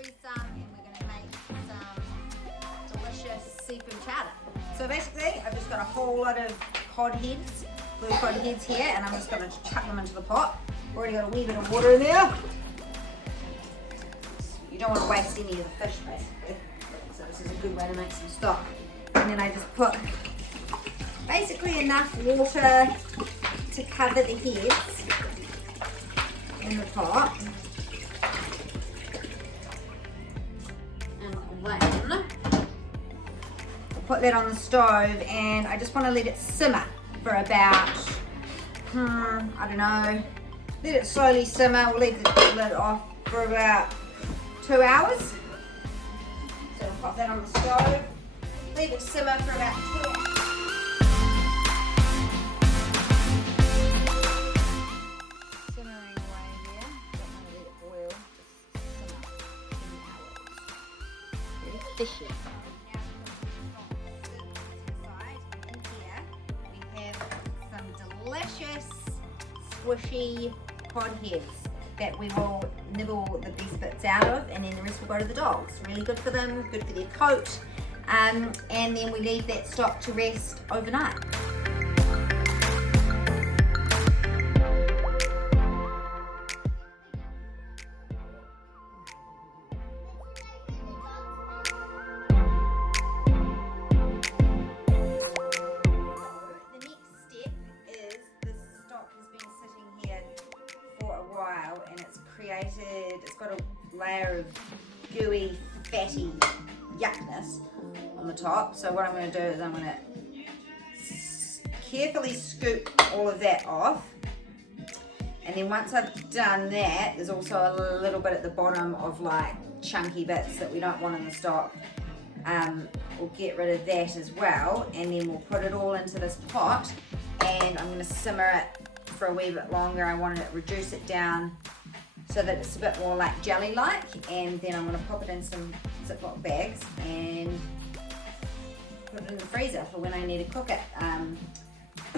freeze some, and we're going to make some delicious seafood chowder. So basically, I've just got a whole lot of cod heads, blue cod heads here, and I'm just going to chuck them into the pot. Already got a wee bit of water in there. You don't want to waste any of the fish, basically. So this is a good way to make some stock. And then I just put basically enough water to cover the heads in the pot. And then I'll put that on the stove, and I just want to let it simmer for about, I don't know, let it slowly simmer. We'll leave the lid off for about 2 hours. So I'll pop that on the stove, leave it simmer for about 2 hours. Simmering away here, don't want to let it boil, just simmer 2 hours. Very fishy. Delicious, squishy cod heads that we will nibble the best bits out of, and then the rest will go to the dogs. Really good for them, good for their coat, and then we leave that stock to rest overnight. It's got a layer of gooey, fatty yuckness on the top. So what I'm going to do is I'm going to carefully scoop all of that off. And then once I've done that, there's also a little bit at the bottom of like chunky bits that we don't want in the stock. We'll get rid of that as well. And then we'll put it all into this pot, and I'm going to simmer it for a wee bit longer. I want to reduce it down so that it's a bit more like jelly-like, and then I'm going to pop it in some Ziploc bags and put it in the freezer for when I need to cook it.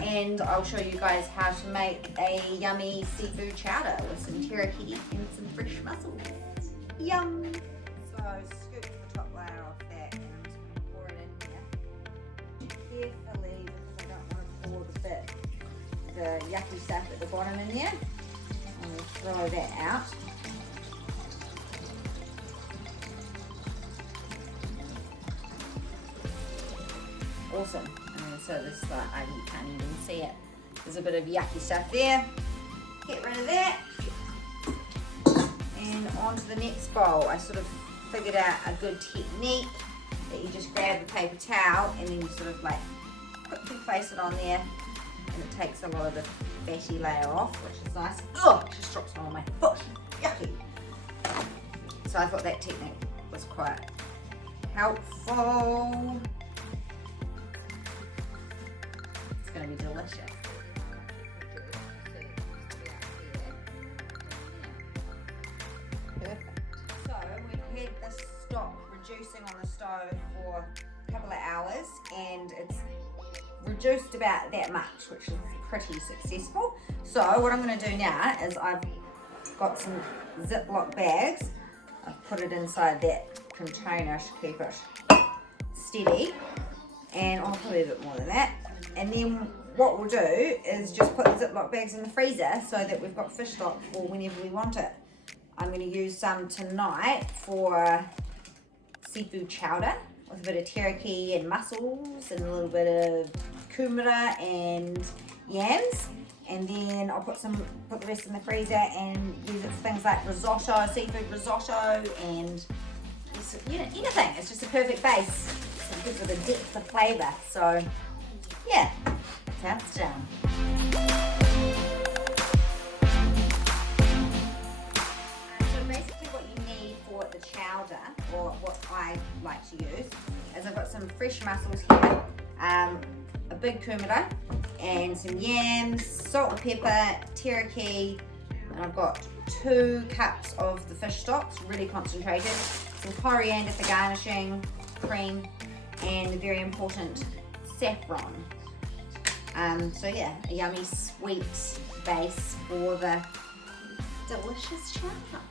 And I'll show you guys how to make a yummy seafood chowder with some teriyaki and some fresh mussels. Yum! So scoop the top layer off that, and I'm just going to pour it in here carefully because I don't want to pour the yucky stuff at the bottom in there. And we'll throw that out. Awesome. And so this is like, you can't even see it. There's a bit of yucky stuff there. Get rid of that. And on to the next bowl. I sort of figured out a good technique that you just grab the paper towel and then you sort of like quickly place it on there, and it takes a lot of the fatty layer off, which is nice. Oh, it just drops on my foot. Yucky. So I thought that technique was quite helpful. It's going to be delicious. Perfect. So we've had this stock reducing on the stove for a couple of hours, and it's reduced about that much, which is pretty successful. So what I'm going to do now is I've got some Ziploc bags. I've put it inside that container to keep it steady, and I'll put a bit more than that. And then what we'll do is just put the Ziploc bags in the freezer so that we've got fish stock for whenever we want it. I'm going to use some tonight for seafood chowder with a bit of teriyaki and mussels and a little bit of kumara and yams, and then I'll put the rest in the freezer and use it for things like risotto, seafood risotto, and anything. It's just a perfect base. It gives it a depth of flavour. So yeah, that's how it's done. So basically what you need for the chowder, or what I like to use, is I've got some fresh mussels here, a big kumara, and some yams, salt and pepper, teriyaki, and I've got 2 cups of the fish stocks, really concentrated, some coriander for garnishing, cream, and very important, saffron. So yeah, a yummy sweet base for the delicious chowder.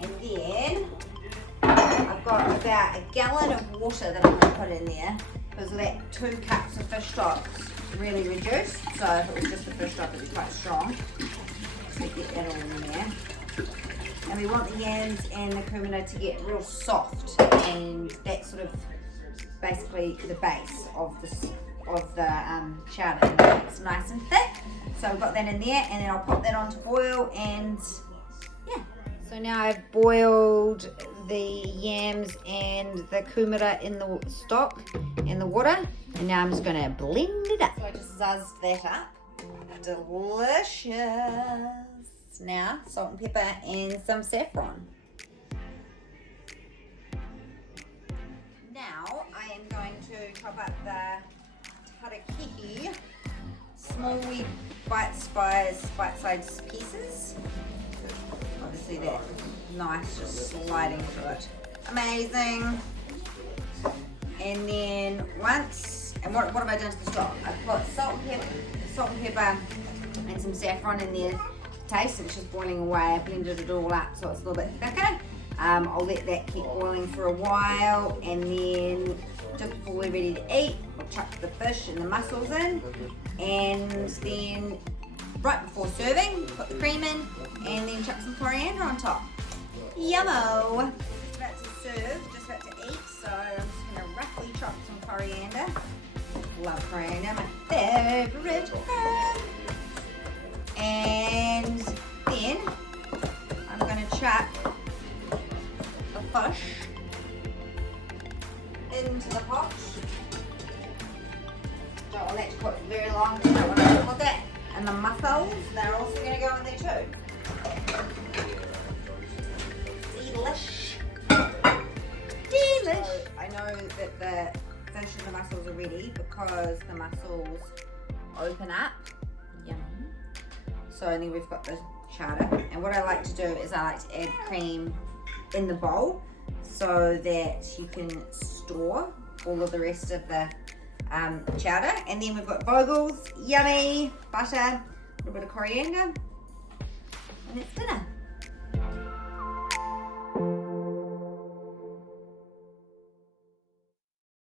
And then I've got about a gallon of water that I'm going to put in there because that 2 cups of fish stock's really reduced. So if it was just the fish stock, it'd be quite strong. So get that all in there. And we want the yams and the kumara to get real soft, and that's sort of basically the base of the chowder. It's nice and thick. So we've got that in there, and then I'll pop that on to boil, and yeah. So now I've boiled the yams and the kumara in the stock and the water, and now I'm just going to blend it up. So I just zuzzed that up. Delicious. Now salt and pepper and some saffron. Now I am going to chop up the tarakihi, small wee bite-sized pieces. Obviously that nice, just sliding through it. Amazing. And then what have I done to the stock? I've put salt and pepper and some saffron in there to taste. It's just boiling away. I blended it all up so it's a little bit thicker. I'll let that keep boiling for a while, and then just before we're ready to eat, we'll chuck the fish and the mussels in, and then right before serving, put the cream in, and then chuck some coriander on top. Yummo! Just about to serve, just about to eat, so I'm just going to roughly chop some coriander. Love coriander, my favourite herb. And then I'm going to chuck the fish into the pot. Don't want that to cook very long, don't want to cook it. And the mussels, they're also going to go in there too. Delish. Delish. So I know that the fish and the mussels are ready because the mussels open up. Yum. So then we've got the chowder. And what I like to do is I like to add cream in the bowl so that you can store all of the rest of the chowder. And then we've got vogels, yummy, butter, a little bit of coriander, and it's dinner.